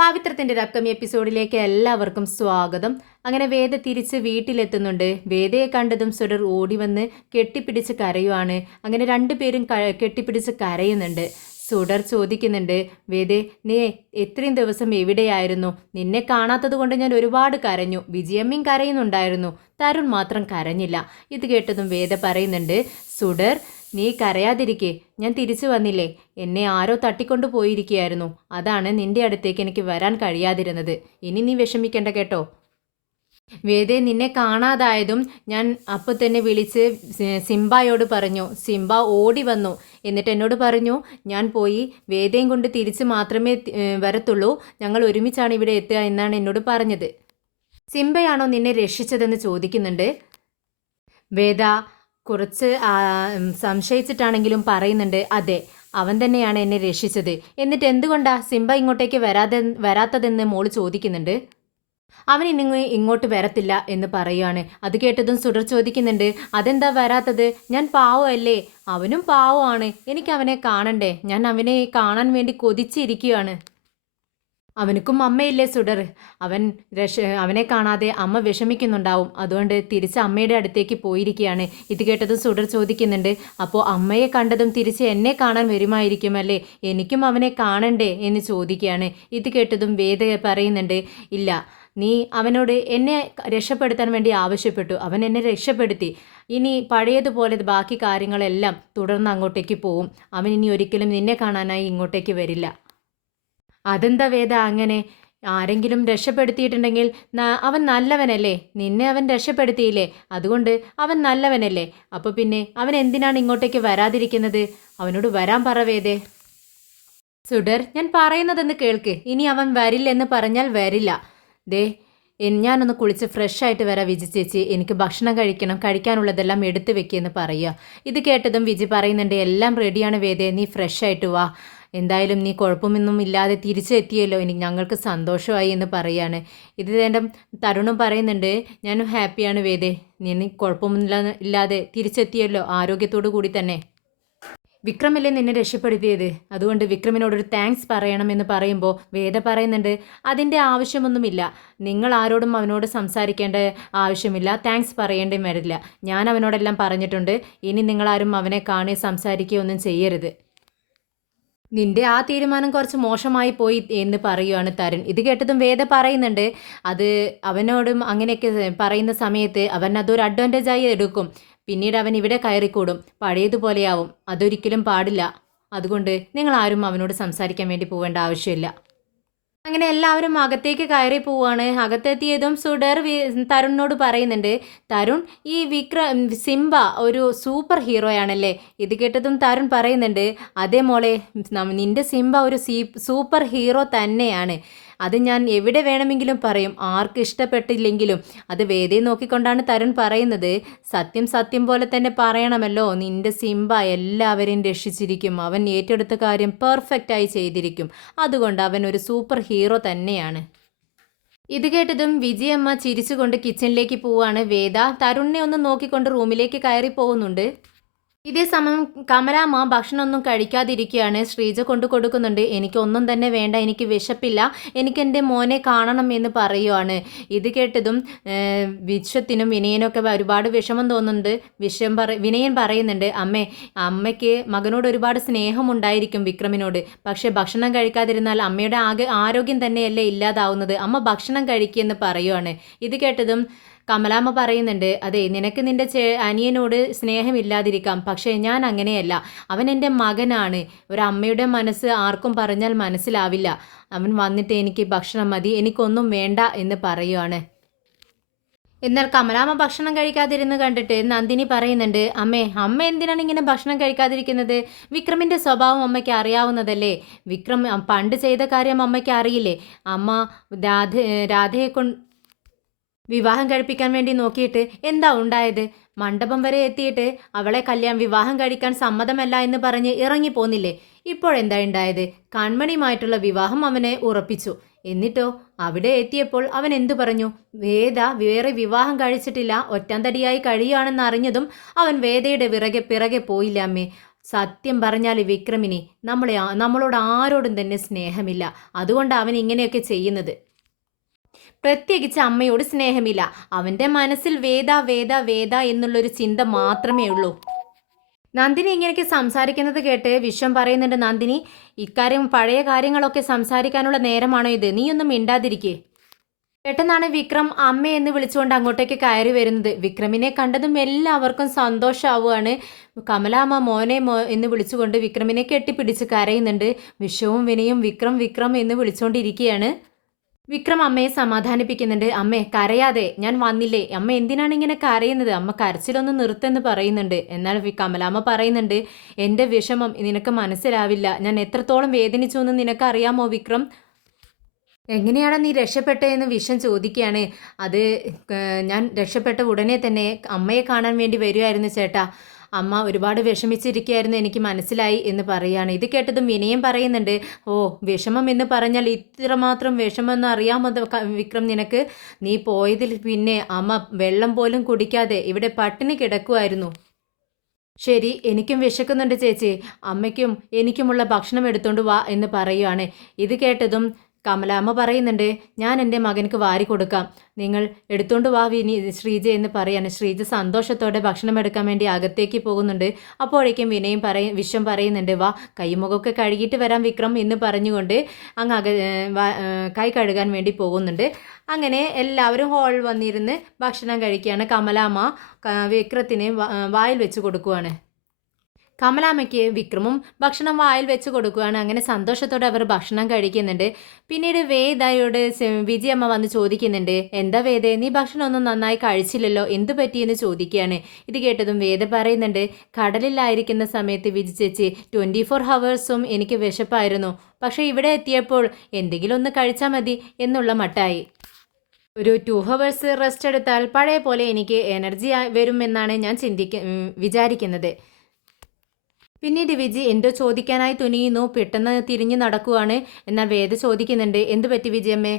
പാവിത്രത്തിന്റെ രക്തം എപ്പിസോഡിലേക്ക് എല്ലാവർക്കും സ്വാഗതം. അങ്ങനെ വേദ തിരിച്ച് വീട്ടിലെത്തുന്നുണ്ട്. വേദയെ കണ്ടതും സുരർ ഓടി വന്ന് കെട്ടിപ്പിടിച്ച് കരയുവാണ്. അങ്ങനെ രണ്ടുപേരും കെട്ടിപ്പിടിച്ച് കരയുന്നുണ്ട്. സുഡർ ചോദിക്കുന്നുണ്ട്, വേദേ, നീ എത്രയും ദിവസം എവിടെയായിരുന്നു? നിന്നെ കാണാത്തത് കൊണ്ട് ഞാൻ ഒരുപാട് കരഞ്ഞു. വിജയമ്മയും കരയുന്നുണ്ടായിരുന്നു, തരുൺ മാത്രം കരഞ്ഞില്ല. ഇത് കേട്ടതും വേദ പറയുന്നുണ്ട്, സുഡർ, നീ കരയാതിരിക്കേ, ഞാൻ തിരിച്ചു വന്നില്ലേ. എന്നെ ആരോ തട്ടിക്കൊണ്ടു പോയിരിക്കുകയായിരുന്നു. അതാണ് നിന്റെ അടുത്തേക്ക് എനിക്ക് വരാൻ കഴിയാതിരുന്നത്. ഇനി നീ വിഷമിക്കേണ്ട കേട്ടോ. വേദേ, നിന്നെ കാണാതായതും ഞാൻ അപ്പോൾ തന്നെ വിളിച്ച് സിംബായോട് പറഞ്ഞു. സിംബ ഓടി വന്നു. എന്നിട്ട് എന്നോട് പറഞ്ഞു, ഞാൻ പോയി വേദയും കൊണ്ട് തിരിച്ച് മാത്രമേ വരത്തുള്ളൂ, ഞങ്ങൾ ഒരുമിച്ചാണ് ഇവിടെ എത്തുക എന്നാണ് എന്നോട് പറഞ്ഞത്. സിംബയാണോ നിന്നെ രക്ഷിച്ചതെന്ന് ചോദിക്കുന്നുണ്ട്. വേദ കുറച്ച് സംശയിച്ചിട്ടാണെങ്കിലും പറയുന്നുണ്ട്, അതെ, അവൻ തന്നെയാണ് എന്നെ രക്ഷിച്ചത്. എന്നിട്ട് എന്തുകൊണ്ടാ സിംബ ഇങ്ങോട്ടേക്ക് വരാത്തതെന്ന് മോള് ചോദിക്കുന്നുണ്ട്. അവൻ ഇനി ഇങ്ങോട്ട് വരത്തില്ല എന്ന് പറയുകയാണ്. അത് കേട്ടതും സുഡർ ചോദിക്കുന്നുണ്ട്, അതെന്താ വരാത്തത്? ഞാൻ പാവമല്ലേ? അവനും പാവമാണ്. എനിക്ക് അവനെ കാണണ്ടേ? ഞാൻ അവനെ കാണാൻ വേണ്ടി കൊതിച്ചിരിക്കുകയാണ്. അവനക്കും അമ്മയില്ലേ സുഡർ? അവനെ കാണാതെ അമ്മ വിഷമിക്കുന്നുണ്ടാവും. അതുകൊണ്ട് തിരിച്ച് അമ്മയുടെ അടുത്തേക്ക് പോയിരിക്കുകയാണ്. ഇത് കേട്ടതും സുഡർ ചോദിക്കുന്നുണ്ട്, അപ്പോൾ അമ്മയെ കണ്ടതും തിരിച്ച് എന്നെ കാണാൻ വരുമായിരിക്കുമല്ലേ? എനിക്കും അവനെ കാണണ്ടേ എന്ന് ചോദിക്കുകയാണ്. ഇത് കേട്ടതും വേദ പറയുന്നുണ്ട്, ഇല്ല, നീ അവനോട് എന്നെ രക്ഷപ്പെടുത്താൻ വേണ്ടി ആവശ്യപ്പെട്ടു, അവൻ എന്നെ രക്ഷപ്പെടുത്തി. ഇനി പഴയതുപോലെ ബാക്കി കാര്യങ്ങളെല്ലാം തുടർന്ന് അങ്ങോട്ടേക്ക് പോവും. അവൻ ഇനി ഒരിക്കലും നിന്നെ കാണാനായി ഇങ്ങോട്ടേക്ക് വരില്ല. അതെന്താ വേദ അങ്ങനെ? ആരെങ്കിലും രക്ഷപ്പെടുത്തിയിട്ടുണ്ടെങ്കിൽ അവൻ നല്ലവനല്ലേ? നിന്നെ അവൻ രക്ഷപ്പെടുത്തിയില്ലേ? അതുകൊണ്ട് അവൻ നല്ലവനല്ലേ? അപ്പോൾ പിന്നെ അവൻ എന്തിനാണ് ഇങ്ങോട്ടേക്ക് വരാതിരിക്കുന്നത്? അവനോട് വരാൻ പറ വേദേ. സുഡർ, ഞാൻ പറയുന്നതെന്ന് കേൾക്ക്. ഇനി അവൻ വരില്ലെന്ന് പറഞ്ഞാൽ വരില്ല. ദേ, ഞാനൊന്ന് കുളിച്ച് ഫ്രഷ് ആയിട്ട് വരാം വിജി ചേച്ചി. എനിക്ക് ഭക്ഷണം കഴിക്കണം, കഴിക്കാനുള്ളതെല്ലാം എടുത്തു വെക്കുകയെന്ന് പറയുക. ഇത് കേട്ടതും വിജി പറയുന്നുണ്ട്, എല്ലാം റെഡിയാണ് വേദേ, നീ ഫ്രഷ് ആയിട്ട് വാ. എന്തായാലും നീ കുഴപ്പമൊന്നും ഇല്ലാതെ തിരിച്ചെത്തിയല്ലോ, എനിക്ക് ഞങ്ങൾക്ക് സന്തോഷമായി എന്ന് പറയാണ്. ഇത് നേരം തരുണും പറയുന്നുണ്ട്, ഞാനും ഹാപ്പിയാണ് വേദേ, നീ കുഴപ്പമൊന്നുമില്ലാതെ തിരിച്ചെത്തിയല്ലോ, ആരോഗ്യത്തോടു കൂടി തന്നെ. വിക്രമല്ലേ നിന്നെ രക്ഷപ്പെടുത്തിയത്, അതുകൊണ്ട് വിക്രമിനോടൊരു താങ്ക്സ് പറയണമെന്ന് പറയുമ്പോൾ വേദ പറയുന്നുണ്ട്, അതിൻ്റെ ആവശ്യമൊന്നുമില്ല. നിങ്ങൾ ആരോടും അവനോട് സംസാരിക്കേണ്ട ആവശ്യമില്ല, താങ്ക്സ് പറയേണ്ടി വരില്ല. ഞാൻ അവനോടെല്ലാം പറഞ്ഞിട്ടുണ്ട്. ഇനി നിങ്ങളാരും അവനെ കാണി സംസാരിക്കുകയൊന്നും ചെയ്യരുത്. നിന്റെ ആ തീരുമാനം കുറച്ച് മോശമായി പോയി എന്ന് പറയുകയാണ് തരുൺ. ഇത് കേട്ടതും വേദ പറയുന്നുണ്ട്, അത് അവനോടും അങ്ങനെയൊക്കെ പറയുന്ന സമയത്ത് അവൻ അതൊരു അഡ്വാൻറ്റേജായി എടുക്കും. പിന്നീട് അവൻ ഇവിടെ കയറിക്കൂടും, പഴയതുപോലെയാവും. അതൊരിക്കലും പാടില്ല. അതുകൊണ്ട് നിങ്ങൾ ആരും അവനോട് സംസാരിക്കാൻ വേണ്ടി പോവേണ്ട ആവശ്യമില്ല. അങ്ങനെ എല്ലാവരും അകത്തേക്ക് കയറി പോവാണ്. അകത്തെത്തിയതും സുഡർ തരുണിനോട് പറയുന്നുണ്ട്, തരുൺ, ഈ സിംബ ഒരു സൂപ്പർ ഹീറോയാണല്ലേ? ഇത് കേട്ടതും തരുൺ പറയുന്നുണ്ട്, അതേ മോളെ, നിന്റെ സിംബ ഒരു സൂപ്പർ ഹീറോ തന്നെയാണ്. അത് ഞാൻ എവിടെ വേണമെങ്കിലും പറയും, ആർക്ക് ഇഷ്ടപ്പെട്ടില്ലെങ്കിലും. അത് വേദയെ നോക്കിക്കൊണ്ടാണ് തരുൺ പറയുന്നത്. സത്യം സത്യം പോലെ തന്നെ പറയണമല്ലോ. നിന്റെ സിംബ എല്ലാവരെയും രക്ഷിച്ചിരിക്കും. അവൻ ഏറ്റെടുത്ത കാര്യം പെർഫെക്റ്റായി ചെയ്തിരിക്കും. അതുകൊണ്ട് അവൻ ഒരു സൂപ്പർ ഹീറോ തന്നെയാണ്. ഇത് കേട്ടതും വിജയമ്മ ചിരിച്ചുകൊണ്ട് കിച്ചണിലേക്ക് പോവാണ്. വേദ തരുണിനെ ഒന്ന് നോക്കിക്കൊണ്ട് റൂമിലേക്ക് കയറി പോകുന്നുണ്ട്. ഇതേ സമയം കമലാമ്മ ഭക്ഷണമൊന്നും കഴിക്കാതിരിക്കുകയാണ്. ശ്രീജ കൊണ്ടു കൊടുക്കുന്നുണ്ട്. എനിക്കൊന്നും തന്നെ വേണ്ട, എനിക്ക് വിശപ്പില്ല, എനിക്ക് എൻ്റെ മോനെ കാണണം എന്ന് പറയുവാണ്. ഇത് കേട്ടതും വിശ്വത്തിനും വിനയനൊക്കെ ഒരുപാട് വിഷമം തോന്നുന്നുണ്ട്. വിനയൻ പറയുന്നുണ്ട്, അമ്മയ്ക്ക് മകനോട് ഒരുപാട് സ്നേഹമുണ്ടായിരിക്കും വിക്രമിനോട്. പക്ഷേ ഭക്ഷണം കഴിക്കാതിരുന്നാൽ അമ്മയുടെ ആരോഗ്യം തന്നെയല്ലേ ഇല്ലാതാവുന്നത്. അമ്മ ഭക്ഷണം കഴിക്കുമെന്ന് പറയുവാണ്. ഇത് കേട്ടതും കമലാമ്മ പറയുന്നുണ്ട്, അതെ, നിനക്ക് നിൻ്റെ അനിയനോട് സ്നേഹമില്ലാതിരിക്കാം, പക്ഷേ ഞാൻ അങ്ങനെയല്ല. അവൻ എൻ്റെ മകനാണ്. ഒരമ്മയുടെ മനസ്സ് ആർക്കും പറഞ്ഞാൽ മനസ്സിലാവില്ല. അവൻ വന്നിട്ട് എനിക്ക് ഭക്ഷണം മതി, എനിക്കൊന്നും വേണ്ട എന്ന് പറയുവാണ്. എന്നാൽ കമലാമ്മ ഭക്ഷണം കഴിക്കാതിരുന്ന് കണ്ടിട്ട് നന്ദിനി പറയുന്നുണ്ട്, അമ്മ എന്തിനാണ് ഇങ്ങനെ ഭക്ഷണം കഴിക്കാതിരിക്കുന്നത്? വിക്രമിൻ്റെ സ്വഭാവം അമ്മയ്ക്ക് അറിയാവുന്നതല്ലേ? വിക്രം പണ്ട് ചെയ്ത കാര്യം അമ്മയ്ക്ക് അറിയില്ലേ? അമ്മ രാധയെ വിവാഹം കഴിപ്പിക്കാൻ വേണ്ടി നോക്കിയിട്ട് എന്താ ഉണ്ടായത്? മണ്ഡപം വരെ എത്തിയിട്ട് അവളെ വിവാഹം കഴിക്കാൻ സമ്മതമല്ല എന്ന് പറഞ്ഞ് ഇറങ്ങിപ്പോന്നില്ലേ? ഇപ്പോഴെന്താ ഉണ്ടായത്? കൺമണിയുമായിട്ടുള്ള വിവാഹം അവനെ ഉറപ്പിച്ചു. എന്നിട്ടോ അവിടെ എത്തിയപ്പോൾ അവൻ എന്തു പറഞ്ഞു? വേദ വേറെ വിവാഹം കഴിച്ചിട്ടില്ല, ഒറ്റന്തടിയായി കഴിയുകയാണെന്ന് അറിഞ്ഞതും അവൻ വേദയുടെ പിറകെ പോയില്ല അമ്മേ. സത്യം പറഞ്ഞാൽ വിക്രമിന് നമ്മളോട് ആരോടും തന്നെ സ്നേഹമില്ല. അതുകൊണ്ട് അവൻ ഇങ്ങനെയൊക്കെ ചെയ്യുന്നത്. പ്രത്യേകിച്ച് അമ്മയോട് സ്നേഹമില്ല. അവൻ്റെ മനസ്സിൽ വേദ വേദ വേദ എന്നുള്ളൊരു ചിന്ത മാത്രമേ ഉള്ളൂ. നന്ദിനി ഇങ്ങനെയൊക്കെ സംസാരിക്കുന്നത് കേട്ട് വിശ്വം പറയുന്നുണ്ട്, നന്ദിനി, ഇക്കാര്യം പഴയ കാര്യങ്ങളൊക്കെ സംസാരിക്കാനുള്ള നേരമാണോ ഇത്? നീയൊന്നും മിണ്ടാതിരിക്കേ. പെട്ടെന്നാണ് വിക്രം അമ്മയെന്ന് വിളിച്ചുകൊണ്ട് അങ്ങോട്ടേക്ക് കയറി വരുന്നത്. വിക്രമിനെ കണ്ടതും എല്ലാവർക്കും സന്തോഷമാവുകയാണ്. കമലാമ്മ മോനെ എന്ന് വിളിച്ചുകൊണ്ട് വിക്രമിനെ കെട്ടിപ്പിടിച്ച് കരയുന്നുണ്ട്. വിശ്വവും വിനയും വിക്രം വിക്രം എന്ന് വിളിച്ചുകൊണ്ടിരിക്കുകയാണ്. വിക്രം അമ്മയെ സമാധാനിപ്പിക്കുന്നുണ്ട്. അമ്മേ കരയാതെ, ഞാൻ വന്നില്ലേ, അമ്മ എന്തിനാണ് ഇങ്ങനെ കരയുന്നത്, അമ്മ കരച്ചിലൊന്ന് നിർത്തുമെന്ന് പറയുന്നുണ്ട്. എന്നാൽ കമലാമ്മ പറയുന്നുണ്ട്, എൻ്റെ വിഷമം നിനക്ക് മനസ്സിലാവില്ല, ഞാൻ എത്രത്തോളം വേദനിച്ചു എന്ന് നിനക്കറിയാമോ വിക്രം? എങ്ങനെയാണ് നീ രക്ഷപ്പെട്ടതെന്ന് വിഷം ചോദിക്കുകയാണ്. അത് ഞാൻ രക്ഷപ്പെട്ട ഉടനെ തന്നെ അമ്മയെ കാണാൻ വേണ്ടി വരുമായിരുന്നു ചേട്ടാ. അമ്മ ഒരുപാട് വിഷമിച്ചിരിക്കുകയായിരുന്നു, എനിക്ക് മനസ്സിലായി എന്ന് പറയുകയാണ്. ഇത് കേട്ടതും വിനയം പറയുന്നുണ്ട്, ഓ വിഷമം എന്ന് പറഞ്ഞാൽ ഇത്രമാത്രം വിഷമമെന്ന് അറിയാമോ വിക്രം നിനക്ക്? നീ പോയതിൽ പിന്നെ അമ്മ വെള്ളം പോലും കുടിക്കാതെ ഇവിടെ പട്ടിണി കിടക്കുമായിരുന്നു. ശരി, എനിക്കും വിശക്കുന്നുണ്ട് ചേച്ചി, അമ്മയ്ക്കും എനിക്കുമുള്ള ഭക്ഷണം എടുത്തുകൊണ്ട് വാ എന്ന് പറയുകയാണ്. ഇത് കേട്ടതും കമലാമ്മ പറയുന്നുണ്ട്, ഞാൻ എൻ്റെ മകനക്ക് വാരി കൊടുക്കാം, നിങ്ങൾ എടുത്തുകൊണ്ട് വാ ശ്രീജ എന്ന് പറയാണ്. ശ്രീജ സന്തോഷത്തോടെ ഭക്ഷണം എടുക്കാൻ വേണ്ടി അകത്തേക്ക് പോകുന്നുണ്ട്. അപ്പോഴേക്കും വിശ്വം പറയുന്നുണ്ട്, വാ കൈമുഖമൊക്കെ കഴുകിയിട്ട് വരാം വിക്രം എന്ന് പറഞ്ഞുകൊണ്ട് അങ്ങ് കൈ കഴുകാൻ വേണ്ടി പോകുന്നുണ്ട്. അങ്ങനെ എല്ലാവരും ഹാളിൽ വന്നിരുന്ന് ഭക്ഷണം കഴിക്കുകയാണ്. കമലാമ്മ വിക്രത്തിന് വായിൽ വെച്ച് കൊടുക്കുവാണ്. കമലാമ്മയ്ക്ക് വിക്രമും ഭക്ഷണം വായിൽ വെച്ച് കൊടുക്കുകയാണ്. അങ്ങനെ സന്തോഷത്തോടെ അവർ ഭക്ഷണം കഴിക്കുന്നുണ്ട്. പിന്നീട് വേദയോട് വിജയമ്മ വന്ന് ചോദിക്കുന്നുണ്ട്, എന്താ വേദ, നീ ഭക്ഷണം ഒന്നും നന്നായി കഴിച്ചില്ലല്ലോ, എന്തു പറ്റിയെന്ന് ചോദിക്കുകയാണ്. ഇത് കേട്ടതും വേദ പറയുന്നുണ്ട്, കടലിലായിരിക്കുന്ന സമയത്ത് വിജി ചേച്ചി 24 ഹവേഴ്സും എനിക്ക് വിശപ്പായിരുന്നു, പക്ഷേ ഇവിടെ എത്തിയപ്പോൾ എന്തെങ്കിലും ഒന്ന് കഴിച്ചാൽ മതി എന്നുള്ള മട്ടായി. ഒരു 2 ഹവേഴ്സ് റെസ്റ്റ് എടുത്താൽ പഴയ പോലെ എനിക്ക് എനർജി വരുമെന്നാണ് ഞാൻ വിചാരിക്കുന്നത്. പിന്നീട് വിജി എന്തോ ചോദിക്കാനായി തുനിയുന്നു. പെട്ടെന്ന് തിരിഞ്ഞു നടക്കുവാണ്. എന്നാൽ വേദ ചോദിക്കുന്നുണ്ട്, എന്തു പറ്റി വിജയമ്മേ?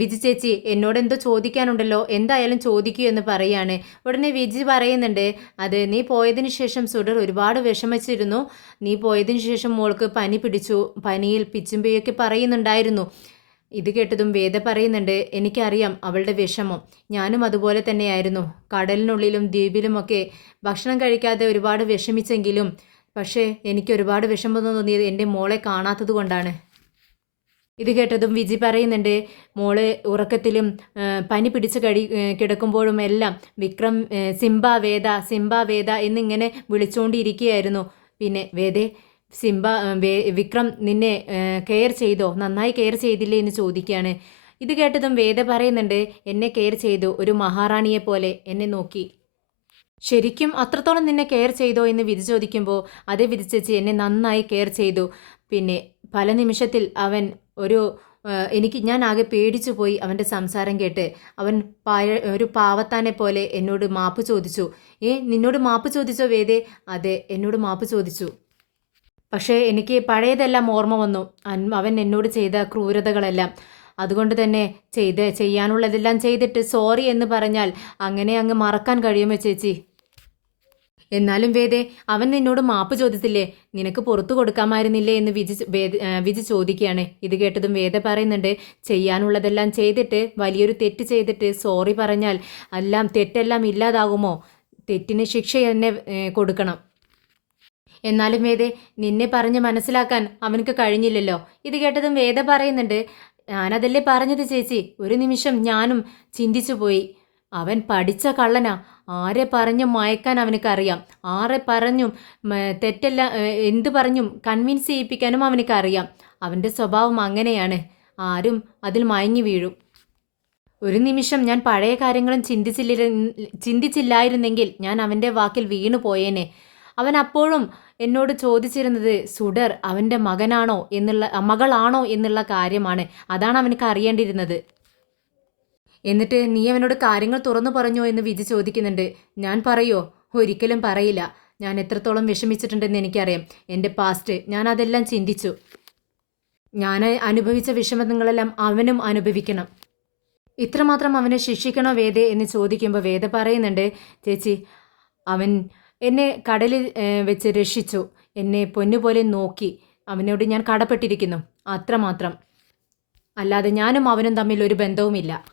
വിജി ചേച്ചി എന്നോട് എന്തോ ചോദിക്കാനുണ്ടല്ലോ, എന്തായാലും ചോദിക്കൂ എന്ന് പറയാണ്. ഉടനെ വിജി പറയുന്നുണ്ട്, അത് നീ പോയതിനു ശേഷം സുഡർ ഒരുപാട് വിഷമിച്ചിരുന്നു. നീ പോയതിനു ശേഷം മോൾക്ക് പനി പിടിച്ചു, പനിയിൽ പിച്ചുമ്പയൊക്കെ പറയുന്നുണ്ടായിരുന്നു. ഇത് കേട്ടതും വേദ പറയുന്നുണ്ട്, എനിക്കറിയാം അവളുടെ വിഷമം, ഞാനും അതുപോലെ തന്നെയായിരുന്നു. കടലിനുള്ളിലും ദ്വീപിലുമൊക്കെ ഭക്ഷണം കഴിക്കാതെ ഒരുപാട് വിഷമിച്ചെങ്കിലും പക്ഷേ എനിക്ക് ഒരുപാട് വിഷമം തോന്നിയത് എൻ്റെ മോളെ കാണാത്തത് കൊണ്ടാണ്. ഇത് കേട്ടതും വിജി പറയുന്നുണ്ട്, മോള് ഉറക്കത്തിലും പനി പിടിച്ച് കിടക്കുമ്പോഴും എല്ലാം വിക്രം സിംബ വേദ സിംബ വേദ എന്നിങ്ങനെ വിളിച്ചുകൊണ്ടിരിക്കുകയായിരുന്നു. പിന്നെ വേദേ, വിക്രം നിന്നെ കെയർ ചെയ്തോ, നന്നായി കെയർ ചെയ്തില്ലേ എന്ന് ചോദിക്കുകയാണ്. ഇത് കേട്ടതും വേദ പറയുന്നുണ്ട്, എന്നെ കെയർ ചെയ്തു, ഒരു മഹാറാണിയെ പോലെ എന്നെ നോക്കി. ശരിക്കും അത്രത്തോളം നിന്നെ കെയർ ചെയ്തോ എന്ന് വിധി ചോദിക്കുമ്പോൾ അതേ വിധി ചേച്ചി എന്നെ നന്നായി കെയർ ചെയ്തു. പിന്നെ പല നിമിഷത്തിൽ അവൻ ഞാൻ ആകെ പേടിച്ചു പോയി അവൻ്റെ സംസാരം കേട്ട്. അവൻ ഒരു പാവത്താനെ പോലെ എന്നോട് മാപ്പ് ചോദിച്ചു. നിന്നോട് മാപ്പ് ചോദിച്ചോ വേദേ? അതെ, എന്നോട് മാപ്പ് ചോദിച്ചു. പക്ഷേ എനിക്ക് പഴയതെല്ലാം ഓർമ്മ വന്നു, അവൻ എന്നോട് ചെയ്ത ക്രൂരതകളെല്ലാം. അതുകൊണ്ട് തന്നെ ചെയ്യാനുള്ളതെല്ലാം ചെയ്തിട്ട് സോറി എന്ന് പറഞ്ഞാൽ അങ്ങനെ അങ്ങ് മറക്കാൻ കഴിയുമോ ചേച്ചി? എന്നാലും വേദേ, അവൻ നിന്നോട് മാപ്പ് ചോദിച്ചില്ലേ, നിനക്ക് പുറത്തു കൊടുക്കാമായിരുന്നില്ലേ എന്ന് വിജി ചോദിക്കുകയാണ്. ഇത് കേട്ടതും വേദ പറയുന്നുണ്ട്, ചെയ്യാനുള്ളതെല്ലാം ചെയ്തിട്ട് വലിയൊരു തെറ്റ് ചെയ്തിട്ട് സോറി പറഞ്ഞാൽ തെറ്റെല്ലാം ഇല്ലാതാകുമോ? തെറ്റിന് ശിക്ഷ തന്നെ കൊടുക്കണം. എന്നാലും വേദേ, നിന്നെ പറഞ്ഞ് മനസ്സിലാക്കാൻ അവനക്ക് കഴിഞ്ഞില്ലല്ലോ. ഇത് കേട്ടതും വേദ പറയുന്നുണ്ട്, ഞാനതല്ലേ പറഞ്ഞത് ചേച്ചി, ഒരു നിമിഷം ഞാനും ചിന്തിച്ചു പോയി. അവൻ പഠിച്ച കള്ളനാ, ആരെ പറഞ്ഞും മയക്കാൻ അവനക്കറിയാം, ആരെ പറഞ്ഞും തെറ്റല്ല എന്ത് പറഞ്ഞും കൺവിൻസ് ചെയ്യിപ്പിക്കാനും അവനക്കറിയാം. അവൻ്റെ സ്വഭാവം അങ്ങനെയാണ്, ആരും അതിൽ മയങ്ങി വീഴും. ഒരു നിമിഷം ഞാൻ പഴയ കാര്യങ്ങളും ചിന്തിച്ചില്ലായിരുന്നെങ്കിൽ ഞാൻ അവൻ്റെ വാക്കിൽ വീണു പോയേനെ. അവൻ അപ്പോഴും എന്നോട് ചോദിച്ചിരുന്നത് സുഡർ അവൻ്റെ മകളാണോ എന്നുള്ള കാര്യമാണ്. അതാണ് അവനക്ക് അറിയേണ്ടിയിരുന്നത്. എന്നിട്ട് നീ അവനോട് കാര്യങ്ങൾ തുറന്നു പറഞ്ഞോ എന്ന് വിജി ചോദിക്കുന്നുണ്ട്. ഞാൻ പറയോ? ഒരിക്കലും പറയില്ല. ഞാൻ എത്രത്തോളം വിഷമിച്ചിട്ടുണ്ടെന്ന് എനിക്കറിയാം. എൻ്റെ പാസ്റ്റ് ഞാൻ അതെല്ലാം ചിന്തിച്ചു. ഞാൻ അനുഭവിച്ച വിഷമങ്ങളെല്ലാം അവനും അനുഭവിക്കണം. ഇത്രമാത്രം അവനെ ശിക്ഷിക്കണോ വേദ എന്ന് ചോദിക്കുമ്പോൾ വേദ പറയുന്നുണ്ട്, ചേച്ചി അവൻ എന്നെ കടലിൽ വെച്ച് രക്ഷിച്ചു. എന്നെ പൊന്നുപോലെ നോക്കി. അവനോട് ഞാൻ കടപ്പെട്ടിരിക്കുന്നു. അത്രമാത്രം. അല്ലാതെ ഞാനും അവനും തമ്മിൽ ഒരു ബന്ധവുമില്ല.